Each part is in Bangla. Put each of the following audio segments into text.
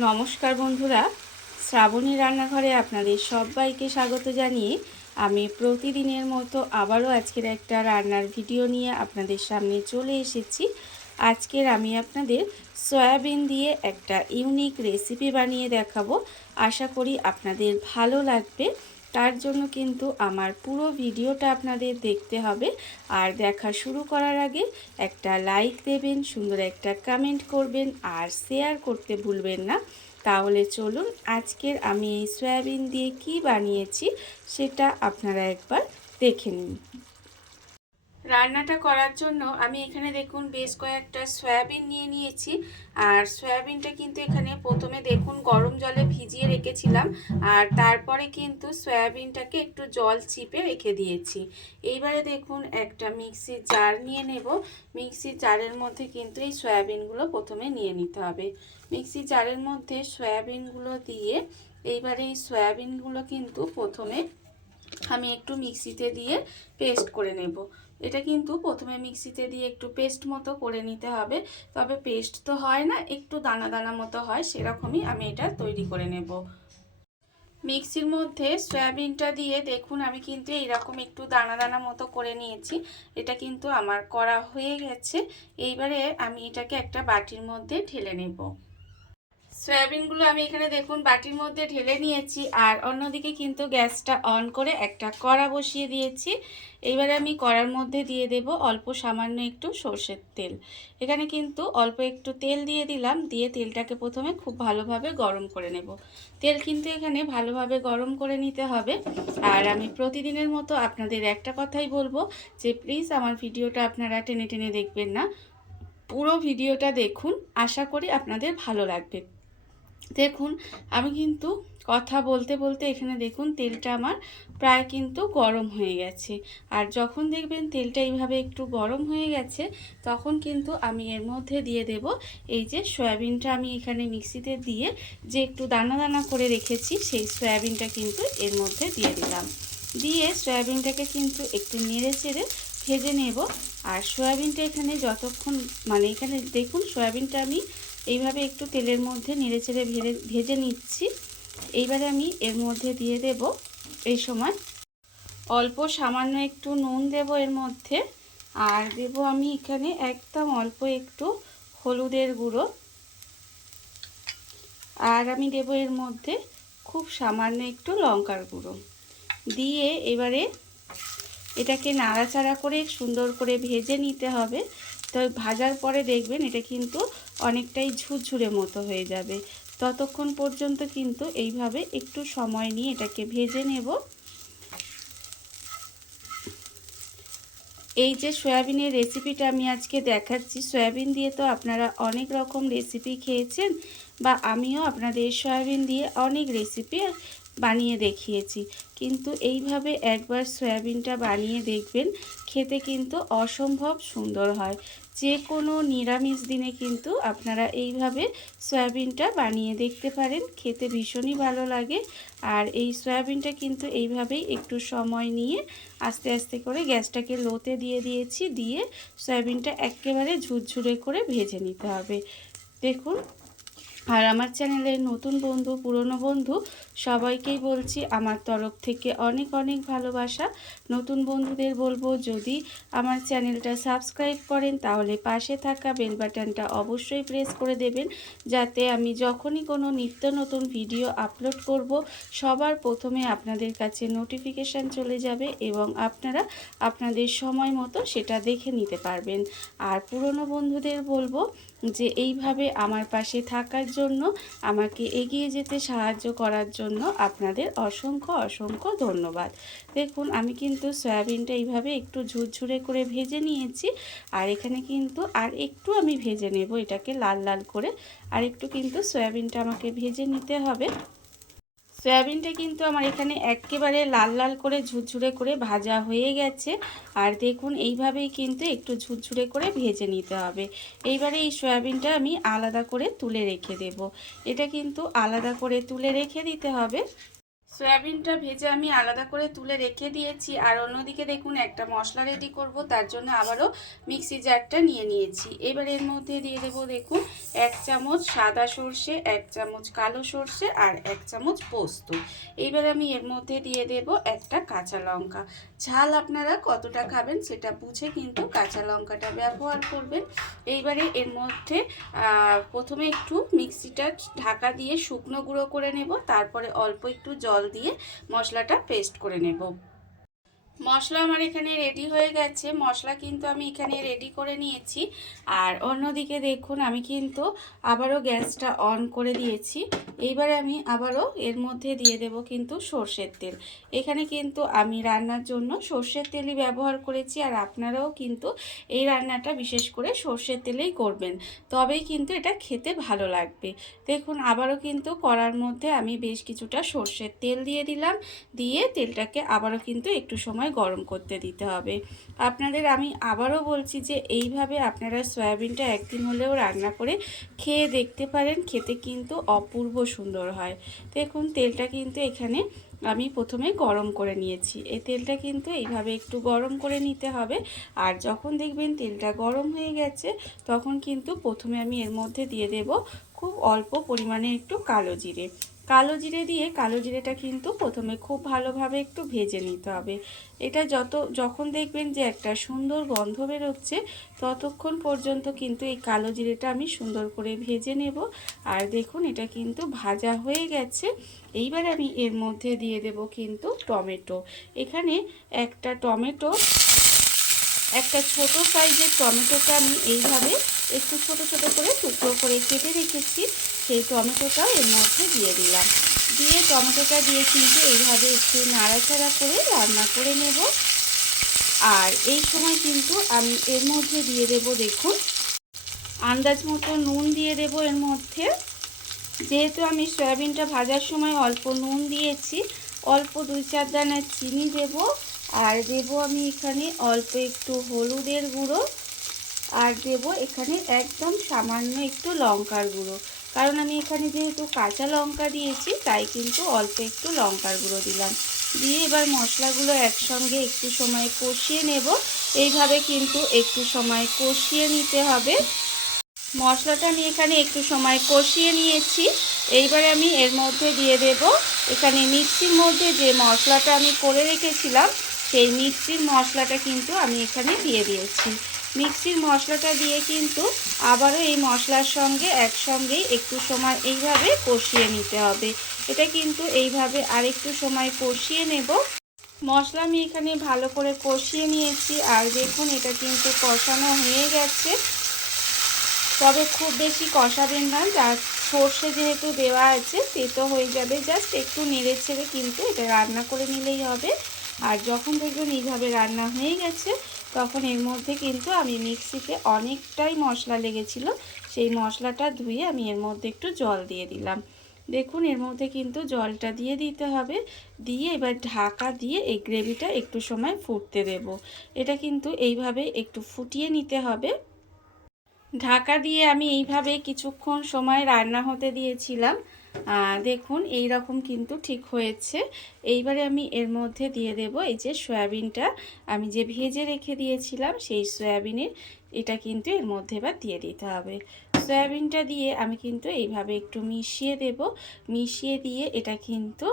নমস্কার বন্ধুরা, শ্রাবণী রান্নাঘরে আপনাদের সবাইকে স্বাগত জানিয়ে আমি প্রতিদিনের মতো আবারও আজকের একটা রান্নার ভিডিও নিয়ে আপনাদের সামনে চলে এসেছি। আজকের আমি আপনাদের সয়াবিন দিয়ে একটা ইউনিক রেসিপি বানিয়ে দেখাবো। আশা করি আপনাদের ভালো লাগবে। তার জন্য কিন্তু আমার পুরো ভিডিওটা আপনাদের দেখতে হবে। আর দেখা শুরু করার আগে একটা লাইক দেবেন, সুন্দর একটা কমেন্ট করবেন আর শেয়ার করতে ভুলবেন না। তাহলে চলুন আজকের আমি এই সয়াবিন দিয়ে কি বানিয়েছি সেটা আপনারা একবার দেখে নিন। রান্নাটা করার জন্য আমি এখানে দেখুন বেশ কয়েকটা সয়াবিন নিয়ে নিয়েছি। আর সয়াবিনটা কিন্তু এখানে প্রথমে দেখুন গরম জলে ভিজিয়ে রেখেছিলাম, আর তারপরে কিন্তু সয়াবিনটাকে একটু জল চিপে রেখে দিয়েছি। এইবারে দেখুন একটা মিক্সির জার নিয়ে নেব। মিক্সির জারের মধ্যে কিন্তু এই সয়াবিনগুলো প্রথমে নিয়ে নিতে হবে। মিক্সির জারের মধ্যে সয়াবিনগুলো দিয়ে এইবারে এই সয়াবিনগুলো কিন্তু প্রথমে আমি একটু মিক্সিতে দিয়ে পেস্ট করে নেব। এটা কিন্তু প্রথমে মিক্সিতে দিয়ে একটু পেস্ট মতো করে নিতে হবে, তবে পেস্ট তো হয় না, একটু দানা দানা মতো হয়, সেরকমই আমি এটা তৈরি করে নেব। মিক্সির মধ্যে সয়াবিনটা দিয়ে দেখুন আমি কিন্তু এইরকম একটু দানা দানা মতো করে নিয়েছি। এটা কিন্তু আমার করা হয়ে গেছে। এইবারে আমি এটাকে একটা বাটির মধ্যে ঢেলে নেব। সয়াবিনগুলো আমি এখানে দেখুন বাটির মধ্যে ঢেলে নিয়েছি, আর অন্যদিকে কিন্তু গ্যাসটা অন করে একটা কড়া বসিয়ে দিয়েছি। এইবারে আমি কড়ার মধ্যে দিয়ে দেব অল্প সামান্য একটু সর্ষের তেল। এখানে কিন্তু অল্প একটু তেল দিয়ে দিলাম, দিয়ে তেলটাকে প্রথমে খুব ভালোভাবে গরম করে নেব। তেল কিন্তু এখানে ভালোভাবে গরম করে নিতে হবে। আর আমি প্রতিদিনের মতো আপনাদের একটা কথাই বলবো যে প্লিজ আমার ভিডিওটা আপনারা টেনে টেনে দেখবেন না, পুরো ভিডিওটা দেখুন, আশা করি আপনাদের ভালো লাগবে। দেখুন আমি কিন্তু কথা বলতে বলতে এখানে দেখুন তেলটা আমার প্রায় কিন্তু গরম হয়ে গেছে। আর যখন দেখবেন তেলটা এইভাবে একটু গরম হয়ে গেছে, তখন কিন্তু আমি এর মধ্যে দিয়ে দেব এই যে সয়াবিনটা আমি এখানে মিক্সিতে দিয়ে যে একটু দানা দানা করে রেখেছি, সেই সয়াবিনটা কিন্তু এর মধ্যে দিয়ে দিলাম। দিয়ে সয়াবিনটাকে কিন্তু একটু নেড়ে চেড়ে ভেজে নেব। আর সয়াবিনটা এখানে যতক্ষণ এখানে দেখুন সয়াবিনটা আমি এইভাবে একটু তেলের মধ্যে নেড়েচেড়ে ভেজে নিচ্ছি। এইবারে আমি এর মধ্যে দিয়ে দেব এই সময় অল্প সামান্য একটু নুন দেব এর মধ্যে। আর দেব আমি এখানে একদম অল্প একটু হলুদের গুঁড়ো। আর আমি দেব এর মধ্যে খুব সামান্য একটু লঙ্কার গুঁড়ো দিয়ে এবারে এটাকে নাড়াচাড়া করে সুন্দর করে ভেজে নিতে হবে। তো ভাজার পরে দেখবেন এটা কিন্তু অনেকটাই ঝুরঝুরে মতো হয়ে যাবে। ততক্ষণ পর্যন্ত কিন্তু এইভাবে একটু সময় নিয়ে এটাকে ভেজে নেব। এই যে সয়াবিনের রেসিপিটা আমি আজকে দেখাচ্ছি, সয়াবিন দিয়ে তো আপনারা অনেক রকম রেসিপি খেয়েছেন, বা আমিও আপনাদের সয়াবিন দিয়ে অনেক রেসিপি বানিয়ে দেখিয়েছি। কিন্তু এইভাবে একবার সয়াবিনটা বানিয়ে দেখবেন, খেতে কিন্তু অসম্ভব সুন্দর হয়। যে কোনো নিরামিষ দিনে কিন্তু আপনারা এইভাবে সয়াবিনটা বানিয়ে দেখতে পারেন, খেতে ভীষণই ভালো লাগে। আর এই সয়াবিনটা কিন্তু এইভাবেই একটু সময় নিয়ে আস্তে আস্তে করে গ্যাসটাকে লোতে দিয়ে দিয়েছি, দিয়ে সয়াবিনটা একেবারে ঝুরঝুরে করে ভেজে নিতে হবে। দেখুন, আর আমার চ্যানেলের নতুন বন্ধু পুরনো বন্ধু সবাইকেই বলছি আমার তরফ থেকে অনেক অনেক ভালোবাসা। নতুন বন্ধুদের বলবো যদি আমার চ্যানেলটা সাবস্ক্রাইব করেন তাহলে পাশে থাকা বেল বাটনটা অবশ্যই প্রেস করে দেবেন, যাতে আমি যখনই কোনো নিত্য নতুন ভিডিও আপলোড করব সবার প্রথমে আপনাদের কাছে নোটিফিকেশান চলে যাবে এবং আপনারা আপনাদের সময় মতো সেটা দেখে নিতে পারবেন। আর পুরনো বন্ধুদের বলবো যে এইভাবে আমার পাশে থাকার জন্য, আমাকে এগিয়ে যেতে সাহায্য করার জন্য আপনাদের অসংখ্য অসংখ্য ধন্যবাদ। দেখুন আমি কিন্তু সয়াবিনটা এইভাবে একটু ঝুরঝুরে করে ভেজে নিয়েছি। আর এখানে কিন্তু আর একটু আমি ভেজে নেব এটাকে লাল লাল করে। আর একটু কিন্তু সয়াবিনটা আমাকে ভেজে নিতে হবে। সয়াবিনটা কিন্তু আমার এখানে একেবারে লাল লাল করে ঝুরঝুরে করে ভাজা হয়ে গেছে। আর দেখুন এইভাবেই কিন্তু একটু ঝুরঝুরে করে ভেজে নিতে হবে। এইবারে এই সয়াবিনটা আমি আলাদা করে তুলে রেখে দেব। এটা কিন্তু আলাদা করে তুলে রেখে দিতে হবে। সয়াবিনটা ভেজে আমি আলাদা করে তুলে রেখে দিয়েছি। আর অন্যদিকে দেখুন একটা মশলা রেডি করব, তার জন্য আবারও মিক্সি জারটা নিয়ে নিয়েছি। এবার এর মধ্যে দিয়ে দেবো দেখুন 1 চামচ সাদা সর্ষে, 1 চামচ কালো সর্ষে আর 1 চামচ পোস্ত। এইবার আমি এর মধ্যে দিয়ে দেব একটা কাঁচা লঙ্কা। ঝাল আপনারা কতটা খাবেন সেটা বুঝে কিন্তু কাঁচা লঙ্কাটা ব্যবহার করবেন। এইবারে এর মধ্যে প্রথমে একটু মিক্সিটা ঢাকা দিয়ে শুকনো গুঁড়ো করে নেব, তারপরে অল্প একটু জল দিয়ে মশলাটা পেস্ট করে নেব। মশলা আমার এখানে রেডি হয়ে গেছে, মশলা কিন্তু আমি এখানে রেডি করে নিয়েছি। আর অন্যদিকে দেখুন আমি কিন্তু আবারও গ্যাসটা অন করে দিয়েছি। এইবারে আমি আবারও এর মধ্যে দিয়ে দেব কিন্তু সর্ষের তেল। এখানে কিন্তু আমি রান্নার জন্য সর্ষের তেলই ব্যবহার করেছি, আর আপনারাও কিন্তু এই রান্নাটা বিশেষ করে সর্ষের তেলেই করবেন, তবেই কিন্তু এটা খেতে ভালো লাগবে। দেখুন আবারও কিন্তু কড়ার মধ্যে আমি বেশ কিছুটা সর্ষের তেল দিয়ে দিলাম। দিয়ে তেলটাকে আবারও কিন্তু একটু সময় গরম করতে দিতে হবে। আপনাদের আমি আবারও বলছি যে এইভাবে আপনারা সয়াবিনটা একদিন হলেও রান্না করে খেয়ে দেখতে পারেন, খেতে কিন্তু অপূর্ব সুন্দর হয়। দেখুন তেলটা কিন্তু এখানে আমি প্রথমে গরম করে নিয়েছি। এই তেলটা কিন্তু এইভাবে একটু গরম করে নিতে হবে। আর যখন দেখবেন তেলটা গরম হয়ে গেছে, তখন কিন্তু প্রথমে আমি এর মধ্যে দিয়ে দেব খুব অল্প পরিমাণে একটু কালো জিরে। কালো জিরে দিয়ে কালো জিরেটা কিন্তু প্রথমে খুব ভালোভাবে একটু ভেজে নিতে হবে। এটা যখন দেখবেন যে একটা সুন্দর গন্ধ বেরোচ্ছে, ততক্ষণ পর্যন্ত কিন্তু এই কালো জিরেটা আমি সুন্দর করে ভেজে নেব। আর দেখুন এটা কিন্তু ভাজা হয়ে গেছে। এইবার আমি এর মধ্যে দিয়ে দেব কিন্তু টমেটো। এখানে একটা ছোট সাইজের টমেটোটা আমি এইভাবে একটু ছোট ছোট করে টুকরো করে কেটে রেখেছি, সেই টমেটোটাও এর মধ্যে দিয়ে দিলাম। দিয়ে টমেটোটা দিয়ে কিন্তু এইভাবে একটু নাড়াচাড়া করে রান্না করে নেব। আর এই সময় কিন্তু আমি এর মধ্যে দিয়ে দেব দেখুন আন্দাজ মতো নুন দিয়ে দেব এর মধ্যে। যেহেতু আমি সয়াবিনটা ভাজার সময় অল্প নুন দিয়েছি, অল্প 2-4 দানা চিনি দেব। আর দেব আমি এখানে অল্প একটু হলুদের গুঁড়ো, আর দেব এখানে একদম সামান্য একটু লঙ্কার গুঁড়ো। কারণ আমি এখানে যেহেতু কাঁচা লঙ্কা দিয়েছি, তাই কিন্তু অল্প একটু লঙ্কার গুঁড়ো দিলাম। দিয়ে এবার মশলাগুলো একসঙ্গে একটু সময় কষিয়ে নেব। এইভাবে কিন্তু একটু সময় কষিয়ে নিতে হবে। মশলাটা আমি এখানে একটু সময় কষিয়ে নিয়েছি। এইবারে আমি এর মধ্যে দিয়ে দেব এখানে মিক্সির মধ্যে যে মশলাটা আমি করে রেখেছিলাম, সেই মিক্সির মশলাটা কিন্তু আমি এখানে দিয়ে দিয়েছি। মিক্সির মশলাটা দিয়ে কিন্তু আবারও এই মশলার সঙ্গে একসঙ্গেই একটু সময় এইভাবে কষিয়ে নিতে হবে। এটা কিন্তু এইভাবে আরেকটু সময় কষিয়ে নেব। মশলা আমি এখানে ভালো করে কষিয়ে নিয়েছি। আর দেখুন এটা কিন্তু কষানো হয়ে গেছে, তবে খুব বেশি কষাবেন না, যার সর্ষে যেহেতু দেওয়া আছে তেতো হয়ে যাবে। জাস্ট একটু নেড়ে ছেড়ে কিন্তু এটা রান্না করে নিলেই হবে। আর যখন দেখবেন এইভাবে রান্না হয়ে গেছে, তখন এর মধ্যে কিন্তু আমি মিক্সিতে অনেকটাই মশলা লেগেছিল, সেই মশলাটা ধুয়ে আমি এর মধ্যে একটু জল দিয়ে দিলাম। দেখুন এর মধ্যে কিন্তু জলটা দিয়ে দিতে হবে। দিয়ে এবার ঢাকা দিয়ে এই গ্রেভিটা একটু সময় ফুটতে দেব। এটা কিন্তু এইভাবে একটু ফুটিয়ে নিতে হবে। ঢাকা দিয়ে আমি এইভাবে কিছুক্ষণ সময় রান্না হতে দিয়েছিলাম। দেখুন এই রকম কিন্তু ঠিক হয়েছে। এইবারে আমি এর মধ্যে দিয়ে দেব এই যে সয়াবিনটা আমি যে ভেজে রেখে দিয়েছিলাম, সেই সয়াবিনের এটা কিন্তু এর মধ্যে এবার দিয়ে দিতে হবে। সয়াবিনটা দিয়ে আমি কিন্তু এইভাবে একটু মিশিয়ে দেব। মিশিয়ে দিয়ে এটা কিন্তু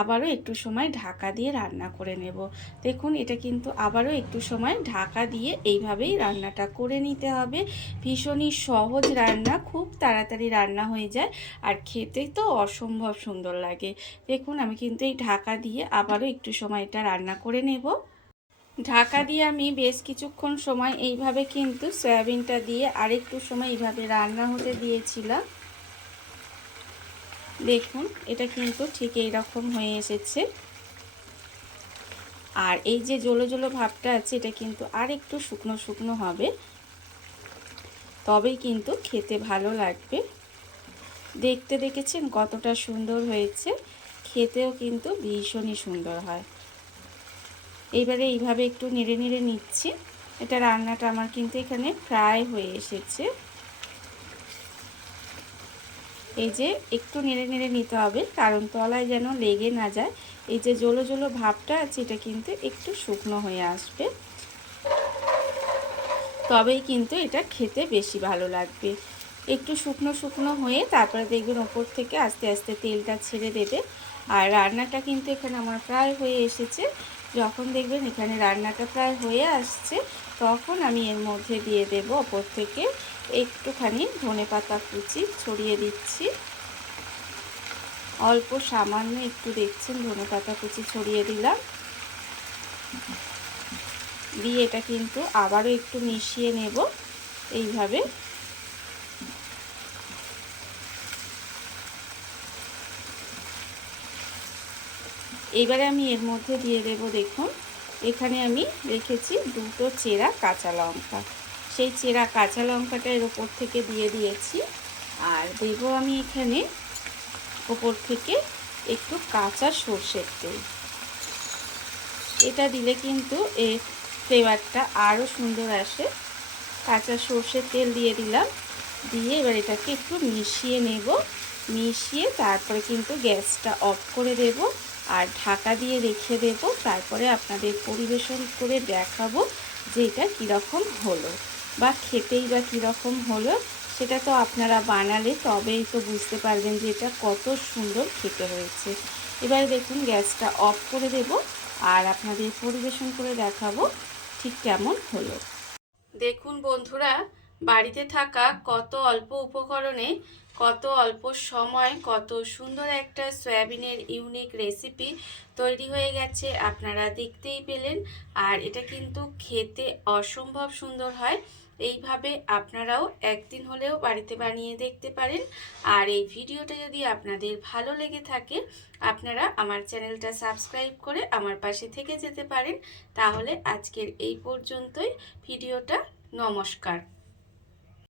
আবারও একটু সময় ঢাকা দিয়ে রান্না করে নেব। দেখুন এটা কিন্তু আবারও একটু সময় ঢাকা দিয়ে এইভাবেই রান্নাটা করে নিতে হবে। ভীষণই সহজ রান্না, খুব তাড়াতাড়ি রান্না হয়ে যায়, আর খেতে তো অসম্ভব সুন্দর লাগে। দেখুন আমি কিন্তু এই ঢাকা দিয়ে আবারও একটু সময় এটা রান্না করে নেব। ঢাকা দিয়ে আমি বেশ কিছুক্ষণ সময় এইভাবে কিন্তু সয়াবিনটা দিয়ে আরেকটু সময় এইভাবে রান্না হতে দিয়েছিলাম। দেখুন এটা কিন্তু ঠিক এই রকম হয়ে এসেছে। আর এই যে জলো জলো ভাবটা আছে, এটা কিন্তু আর একটু শুকনো শুকনো হবে, তবেই কিন্তু খেতে ভালো লাগবে। দেখতে দেখেছেন কতটা সুন্দর হয়েছে, খেতেও কিন্তু ভীষণই সুন্দর হয়। এইবারে এইভাবে একটু নেড়ে নেড়ে নিচ্ছি। এটা রান্নাটা আমার কিন্তু এখানে প্রায় হয়ে এসেছে। এই যে একটু নেড়ে নেড়ে নিতে হবে, কারণ তলায় যেন লেগে না যায়। এই যে জলো জলো ভাবটা আছে এটা কিন্তু একটু শুকনো হয়ে আসবে, তবেই কিন্তু এটা খেতে বেশি ভালো লাগবে। একটু শুকনো শুকনো হয়ে তারপরে দেখবেন ওপর থেকে আস্তে আস্তে তেলটা ছেড়ে দেবে। আর রান্নাটা কিন্তু এখানে আমার প্রায় হয়ে এসেছে। যখন দেখবেন এখানে রান্নাটা প্রায় হয়ে আসছে, তখন আমি এর মধ্যে দিয়ে দেব ওপর থেকে একটুখানি ধনেপাতা কুচি ছড়িয়ে দিচ্ছি। অল্প সামান্য একটু দেখছেন ধনেপাতা কুচি ছড়িয়ে দিলাম, দিয়ে এটা কিন্তু আবারও একটু মিশিয়ে নেব এইভাবে। এবারে আমি এর মধ্যে দিয়ে দেব, দেখুন এখানে আমি রেখেছি দুটো চেরা কাঁচা লঙ্কা, সেই চেরা কাঁচা লঙ্কাটা এর ওপর থেকে দিয়ে দিয়েছি। আর দেব আমি এখানে ওপর থেকে একটু কাঁচা সর্ষের তেল। এটা দিলে কিন্তু এর ফ্লেভারটা আরও সুন্দর আসে। কাঁচা সর্ষের তেল দিয়ে দিলাম, দিয়ে এবার এটাকে একটু মিশিয়ে নেব। মিশিয়ে তারপরে কিন্তু গ্যাসটা অফ করে দেব আর ঢাকা দিয়ে রেখে দেব। তারপরে আপনাদের পরিবেশন করে দেখাবো যে এটা কীরকম হলো, বা খেতেই বা কীরকম হলো। সেটা তো আপনারা বানালে তবেই তো বুঝতে পারবেন যে এটা কত সুন্দর খেতে হয়েছে। এবার দেখুন গ্যাসটা অফ করে দেব আর আপনাদের পরিবেশন করে দেখাবো ঠিক কেমন হলো। দেখুন বন্ধুরা, বাড়িতে থাকা কত অল্প উপকরণে কত অল্প সময় কত সুন্দর একটা সয়াবিনের ইউনিক রেসিপি তৈরি হয়ে গেছে, আপনারা দেখতেই পেলেন। আর এটা কিন্তু খেতে অসম্ভব সুন্দর হয়। এইভাবে আপনারাও একদিন হলেও বাড়িতে বানিয়ে দেখতে পারেন। আর এই ভিডিওটা যদি আপনাদের ভালো লেগে থাকে, আপনারা আমার চ্যানেলটা সাবস্ক্রাইব করে আমার পাশে থেকে যেতে পারেন। তাহলে আজকের এই পর্যন্তই ভিডিওটা। নমস্কার।